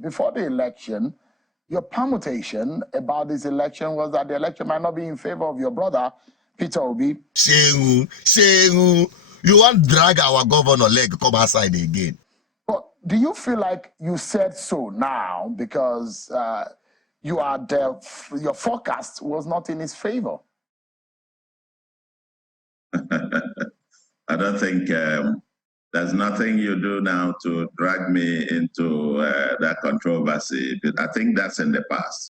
before the election, your permutation about this election was that the election might not be in favor of your brother, Peter Obi. Seun, you want drag our governor leg come outside again. But do you feel like you said so now because your forecast was not in his favor? I don't think there's nothing you do now to drag me into that controversy. But I think that's in the past.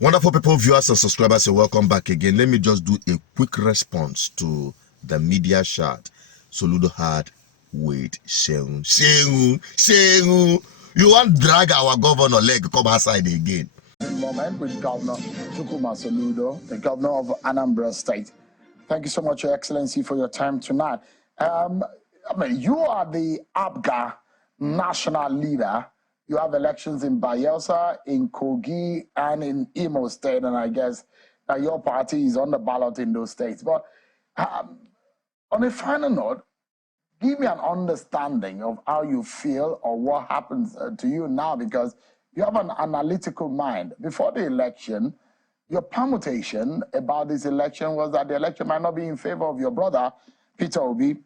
Wonderful people, viewers and subscribers, and welcome back again. Let me just do a quick response to the media shot Soludo had with Seun. Seun, you want drag our governor leg come outside again. Moment with Governor Soludo, the governor of Anambra State. Thank you so much, Your Excellency, for your time tonight. You are the ABGA national leader. You have elections in Bayelsa, in Kogi, and in Imo State, and I guess your party is on the ballot in those states. But on a final note, give me an understanding of how you feel or what happens to you now, because you have an analytical mind. Before the election, your permutation about this election was that the election might not be in favor of your brother, Peter Obi.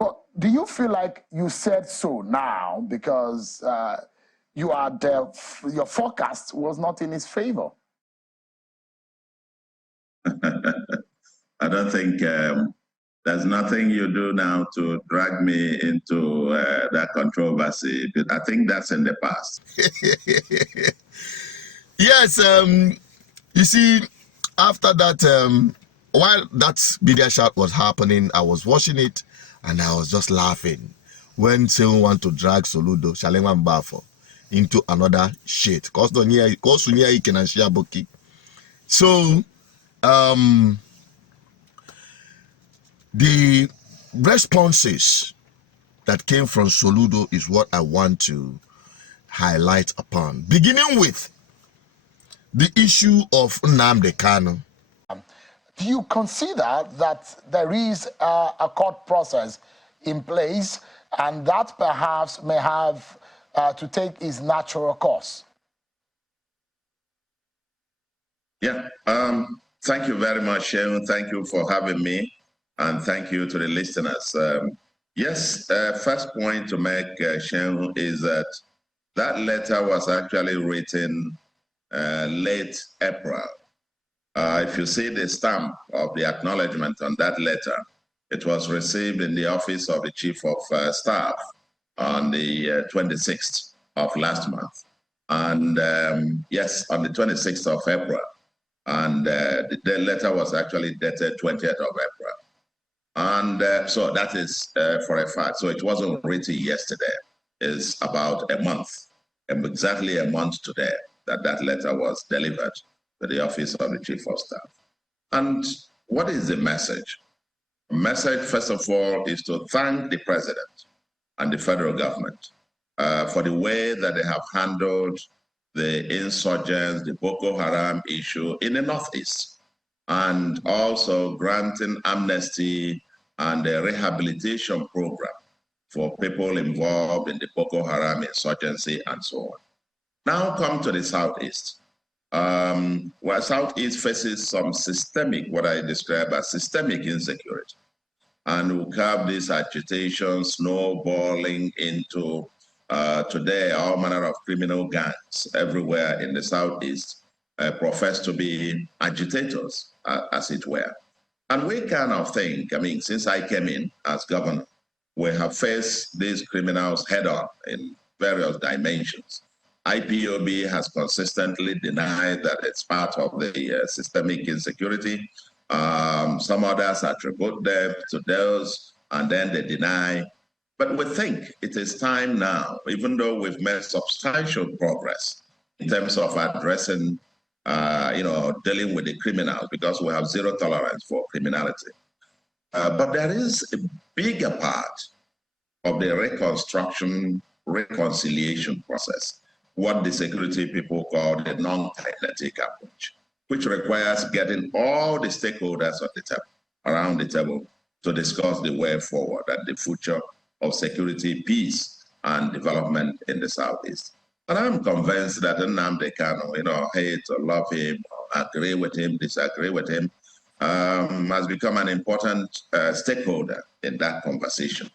But do you feel like you said so now because your forecast was not in his favor? I don't think there's nothing you do now to drag me into that controversy. But I think that's in the past. Yes, you see, after that, while that media shot was happening, I was watching it and I was just laughing when Seun want to drag Soludo, Shalengan Bafo, into another shit. So, the responses that came from Soludo is what I want to highlight upon, beginning with the issue of Nnamdi Kanu. Do you consider that there is a court process in place and that perhaps may have to take its natural course? Yeah, thank you very much, Seun. Thank you for having me, and thank you to the listeners. Yes, first point to make, Seun, is that letter was actually written late April. If you see the stamp of the acknowledgement on that letter, it was received in the office of the Chief of Staff on the 26th of last month. And yes, on the 26th of April. And the letter was actually dated 20th of April. And so that is for a fact. So it wasn't written yesterday. It's about a month, exactly a month today, that letter was delivered to the office of the Chief of Staff. And what is the message? The message, first of all, is to thank the President and the federal government for the way that they have handled the insurgents, the Boko Haram issue in the Northeast, and also granting amnesty and a rehabilitation program for people involved in the Boko Haram insurgency and so on. Now come to the Southeast. Where Southeast faces some systemic, what I describe as systemic insecurity. And we have this agitation snowballing into today all manner of criminal gangs everywhere in the Southeast profess to be agitators, as it were. And we kind of think, I mean, since I came in as governor, we have faced these criminals head on in various dimensions. IPOB has consistently denied that it's part of the systemic insecurity. Some others attribute them to those, and then they deny. But we think it is time now, even though we've made substantial progress in terms of addressing, dealing with the criminals, because we have zero tolerance for criminality. But there is a bigger part of the reconciliation process, what the security people call the non-kinetic approach, which requires getting all the stakeholders at the table, around the table, to discuss the way forward and the future of security, peace, and development in the Southeast. And I'm convinced that Nnamdi Kanu, hate or love him, or agree with him, disagree with him, has become an important stakeholder in that conversation,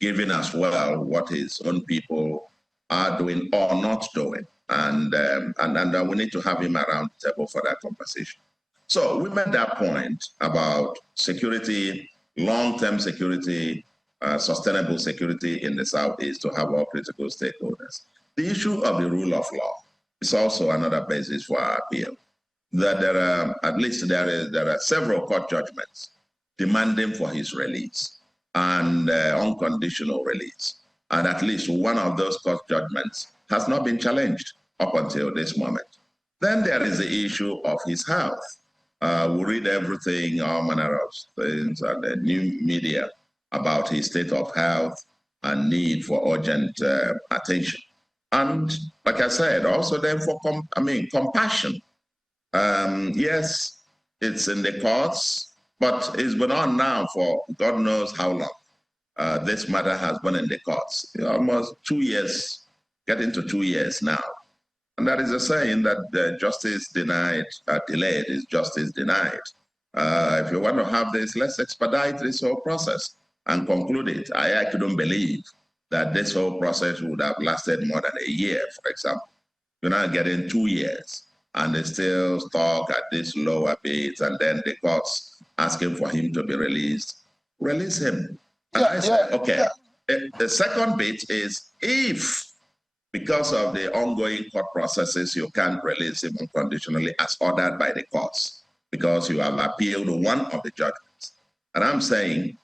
giving as well what his own people are doing or not doing. And we need to have him around the table for that conversation. So we made that point about security, long-term security, sustainable security in the Southeast to have all critical stakeholders. The issue of the rule of law is also another basis for our appeal. That there are several court judgments demanding for his release and unconditional release. And at least one of those court judgments has not been challenged up until this moment. Then there is the issue of his health. We read everything, all manner of things on the new media about his state of health and need for urgent attention. And like I said, also then for compassion. Yes, it's in the courts, but it's been on now for God knows how long. This matter has been in the courts, almost 2 years, getting to 2 years now. And that is a saying that justice delayed is justice denied. If you want to have this, let's expedite this whole process and conclude it. I couldn't believe that this whole process would have lasted more than a year, for example. You're now getting 2 years, and they still stuck at this lower bit, and then the courts asking for him to be released. Release him. And I said, okay. The second bit is if, because of the ongoing court processes, you can't release him unconditionally as ordered by the courts because you have appealed one of the judgments. And I'm saying,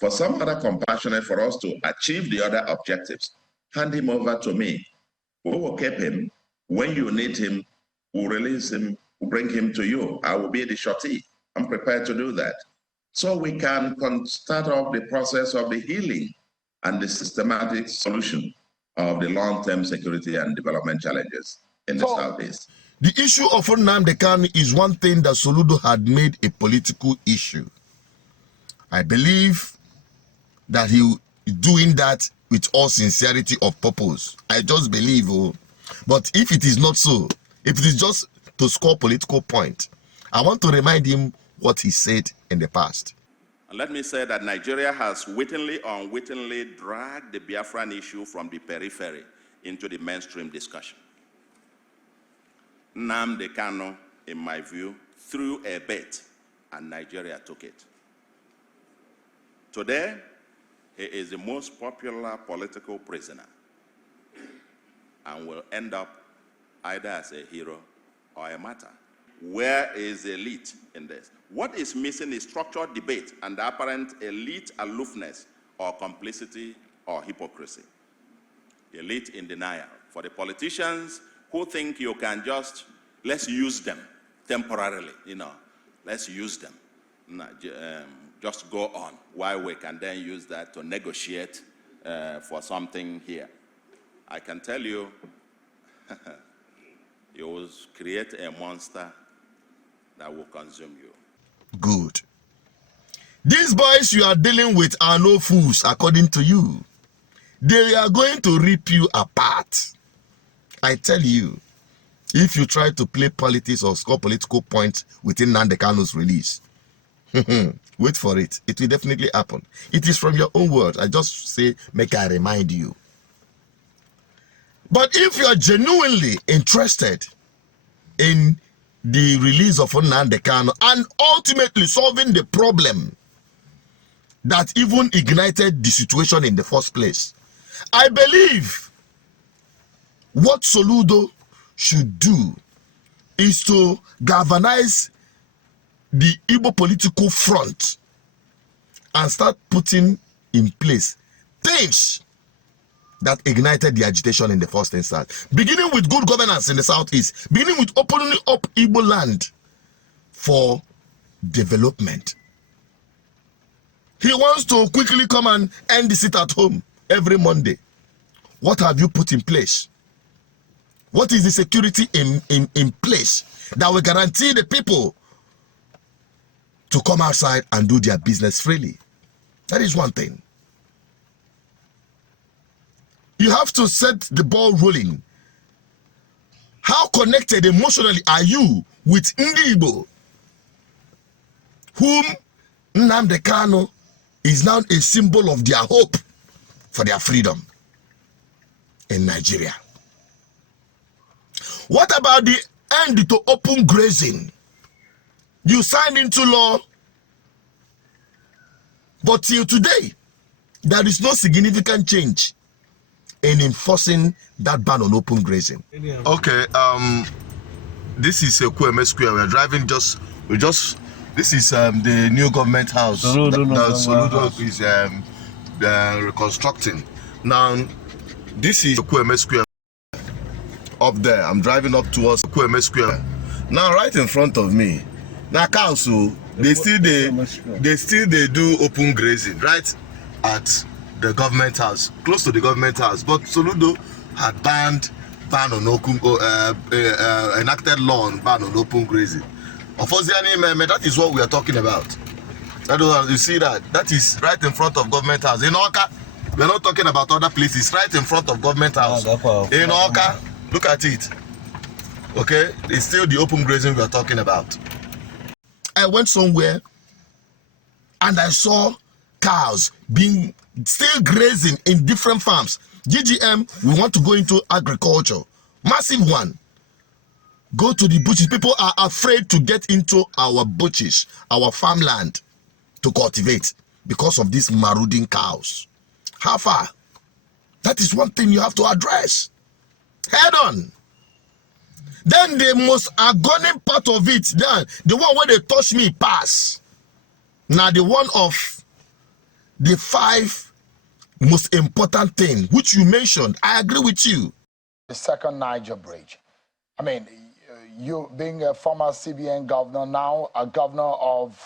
for some other compassionate, for us to achieve the other objectives, hand him over to me. We will keep him. When you need him, we'll release him, we'll bring him to you. I will be the shortee. I'm prepared to do that. So we can start off the process of the healing and the systematic solution of the long-term security and development challenges in the Southeast. The issue of Nnamdi Kanu is one thing that Soludo had made a political issue. I believe that he is doing that with all sincerity of purpose. I just believe, but if it is not so, if it is just to score political point, I want to remind him what he said in the past. And let me say that Nigeria has wittingly or unwittingly dragged the Biafran issue from the periphery into the mainstream discussion. Nnamdi Kanu, in my view, threw a bait and Nigeria took it. Today, he is the most popular political prisoner and will end up either as a hero or a martyr. Where is the elite in this? What is missing is structured debate and the apparent elite aloofness or complicity or hypocrisy. The elite in denial. For the politicians who think you can let's use them temporarily, let's use them. Just go on, while we can then use that to negotiate for something here. I can tell you, you will create a monster that will consume you. Good. These boys you are dealing with are no fools, according to you. They are going to rip you apart. I tell you, if you try to play politics or score political points within Nnamdi Kanu's release, wait for it. It will definitely happen. It is from your own words. I just say, make I remind you. But if you are genuinely interested in the release of Nnamdi Kanu and ultimately solving the problem that even ignited the situation in the first place, I believe what Soludo should do is to galvanize the Igbo political front and start putting in place things that ignited the agitation in the first instance, beginning with good governance in the Southeast, beginning with opening up Igbo land for development. He wants to quickly come and end the sit at home every Monday. What have you put in place? What is the security in place that will guarantee the people to come outside and do their business freely? That is one thing. You have to set the ball rolling. How connected emotionally are you with Igbo, whom Nnamdi Kanu is now a symbol of their hope for their freedom in Nigeria? What about the end to open grazing? You signed into law, but till today, there is no significant change in enforcing that ban on open grazing. Okay, this is Kweme Square. We're driving this is the new government house that Soludo is reconstructing. Now, this is Kweme Square up there. I'm driving up towards Kweme Square. Now, right in front of me, now council, they still do open grazing right at the government house, close to the government house. But Soludo had enacted law on ban on open grazing. Unfortunately, that is what we are talking about. You see that? That is right in front of government house. In Oka, we're not talking about other places. Right in front of government house. In Oka, look at it. Okay, it's still the open grazing we are talking about. I went somewhere and I saw cows being still grazing in different farms. GGM, we want to go into agriculture. Massive one. Go to the butches. People are afraid to get into our butches, our farmland to cultivate because of these marauding cows. How far? That is one thing you have to address head on. Then the most agony part of it, then the one where they touch me pass. Now the one of the 5 most important thing which you mentioned, I agree with you. The second Niger bridge. I mean, you being a former CBN governor, now a governor of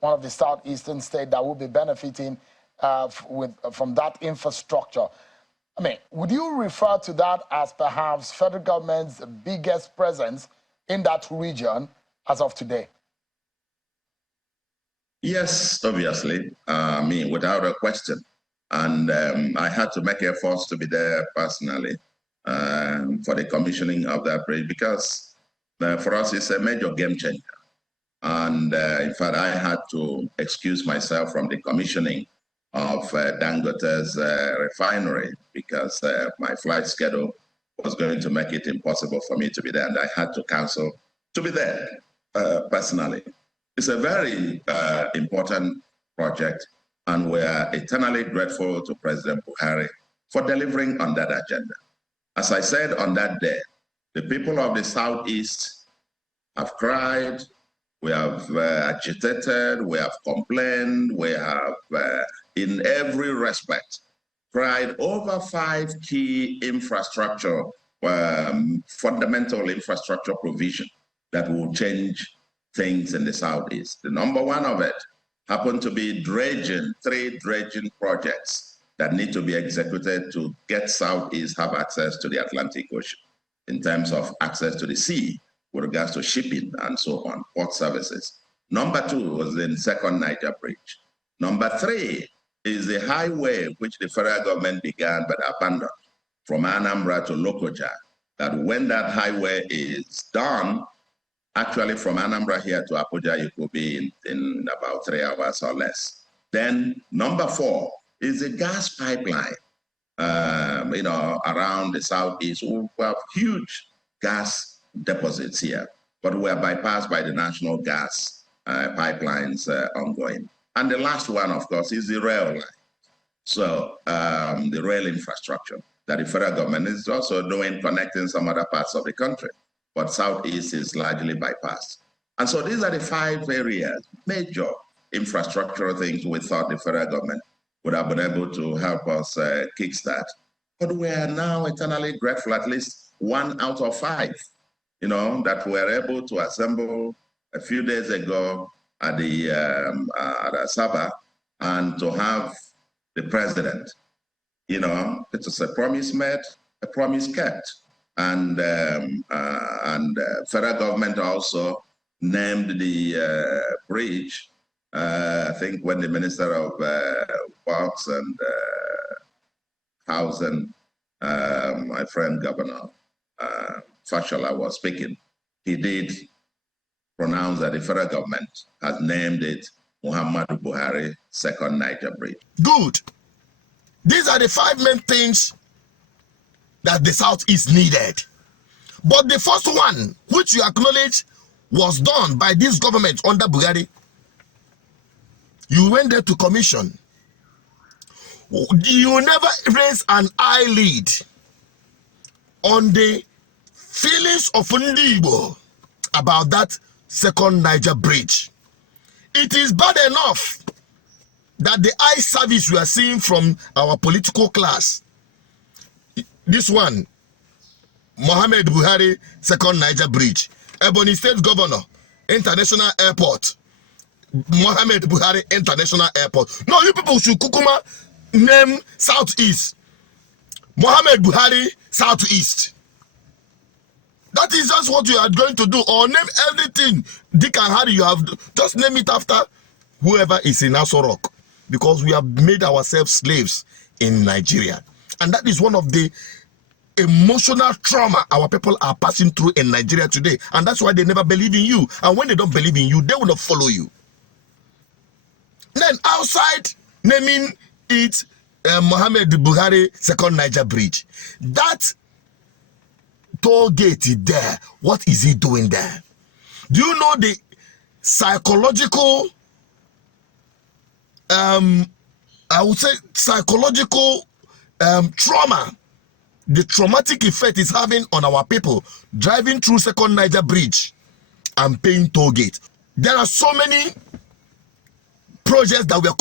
one of the southeastern states that will be benefiting from that infrastructure. I mean, would you refer to that as perhaps federal government's biggest presence in that region as of today? Yes, obviously. I mean, without a question. And I had to make efforts to be there personally for the commissioning of that bridge because for us, it's a major game changer. And in fact, I had to excuse myself from the commissioning of Dangote's refinery because my flight schedule was going to make it impossible for me to be there, and I had to cancel to be there personally. It's a very important project, and we are eternally grateful to President Buhari for delivering on that agenda. As I said on that day, the people of the Southeast have cried, we have agitated, we have complained, we have, in every respect, tried over 5 key infrastructure, fundamental infrastructure provision that will change things in the Southeast. The number one of it happened to be dredging, 3 dredging projects that need to be executed to get Southeast have access to the Atlantic Ocean in terms of access to the sea, with regards to shipping and so on, port services. Number 2 was the second Niger bridge. Number 3 is the highway which the federal government began but abandoned from Anambra to Lokoja, that when that highway is done, actually from Anambra here to Abuja, you could be in about 3 hours or less. Then number 4 is the gas pipeline, around the Southeast. We have huge gas deposits here, but we are bypassed by the national gas pipelines ongoing. And the last one, of course, is the rail line. So the rail infrastructure that the federal government is also doing, connecting some other parts of the country, but Southeast is largely bypassed. And so these are the 5 areas, major infrastructural things we thought the federal government would have been able to help us kickstart. But we are now eternally grateful, at least 1 out of 5. That we were able to assemble a few days ago at the Asaba, and to have the president. It was a promise made, a promise kept, and federal government also named the bridge. I think when the Minister of Works and Housing my friend Governor Fashola was speaking, he did pronounce that the federal government has named it Muhammadu Buhari Second Niger Bridge. Good. These are the 5 main things that the Southeast needed. But the first one, which you acknowledge, was done by this government under Buhari. You went there to commission. You never raised an eyelid on the feelings of Ndibo about that second Niger bridge. It is bad enough that the eye service we are seeing from our political class, this one, Mohammed Buhari, second Niger bridge, Ebony State Governor, International Airport, Mohammed Buhari, International Airport. No, you people should kukuma name Southeast, Mohammed Buhari, Southeast. That is just what you are going to do, or name everything Dick and Harry you have, just name it after whoever is in Aso Rock, because we have made ourselves slaves in Nigeria. And that is one of the emotional trauma our people are passing through in Nigeria today, and that's why they never believe in you. And when they don't believe in you, they will not follow you. Then outside naming it Mohammed Buhari Second Niger Bridge, that toll gate is there. What is he doing there? Do you know the psychological I would say psychological trauma, the traumatic effect is having on our people driving through Second Niger Bridge and paying toll gate? There are so many projects that were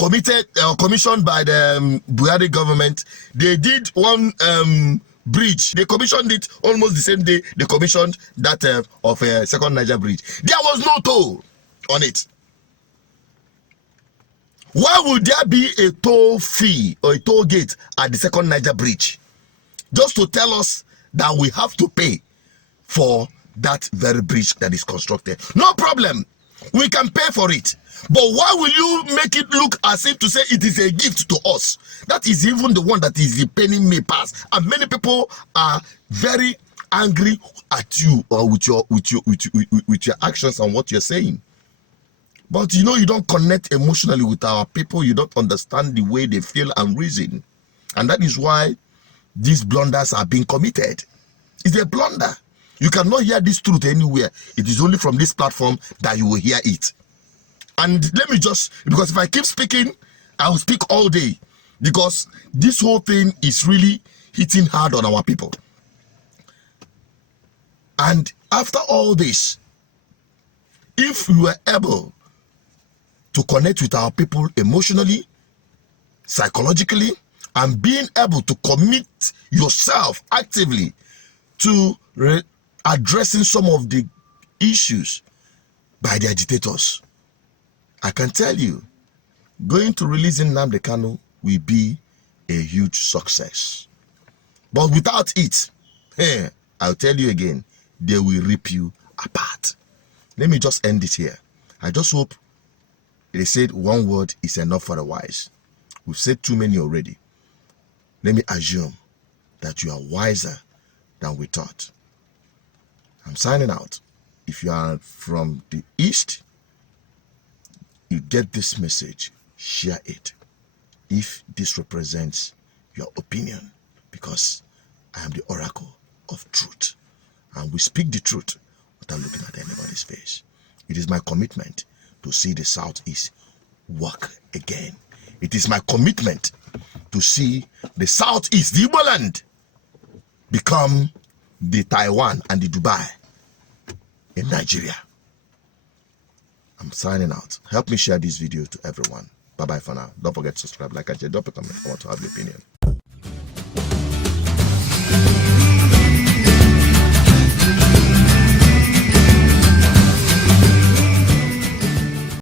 commissioned by the Buhari government. They did one bridge. They commissioned it almost the same day they commissioned that of Second Niger Bridge. There was no toll on it. Why would there be a toll fee or a toll gate at the Second Niger Bridge? Just to tell us that we have to pay for that very bridge that is constructed. No problem. We can pay for it. But why will you make it look as if to say it is a gift to us? That is even the one that is the penny may pass. And many people are very angry at you or with your actions and what you're saying. But you know, you don't connect emotionally with our people. You don't understand the way they feel and reason. And that is why these blunders are being committed. It's a blunder. You cannot hear this truth anywhere. It is only from this platform that you will hear it. And let me just, because if I keep speaking, I will speak all day. Because this whole thing is really hitting hard on our people. And after all this, if we were able to connect with our people emotionally, psychologically, and being able to commit yourself actively to addressing some of the issues by the agitators, I can tell you, going to releasing Nnamdi Kanu will be a huge success. But without it, I'll tell you again, they will rip you apart. Let me just end it here. I just hope they said one word is enough for the wise. We've said too many already. Let me assume that you are wiser than we thought. I'm signing out. If you are from the East, you get this message, share it. If this represents your opinion, because I am the oracle of truth, and we speak the truth without looking at anybody's face. It is my commitment to see the Southeast work again. It is my commitment to see the Southeast, the Igbo land, become the Taiwan and the Dubai in Nigeria. I'm signing out. Help me share this video to everyone. Bye-bye for now. Don't forget to subscribe, like, and share. Drop a comment. I want to have your opinion.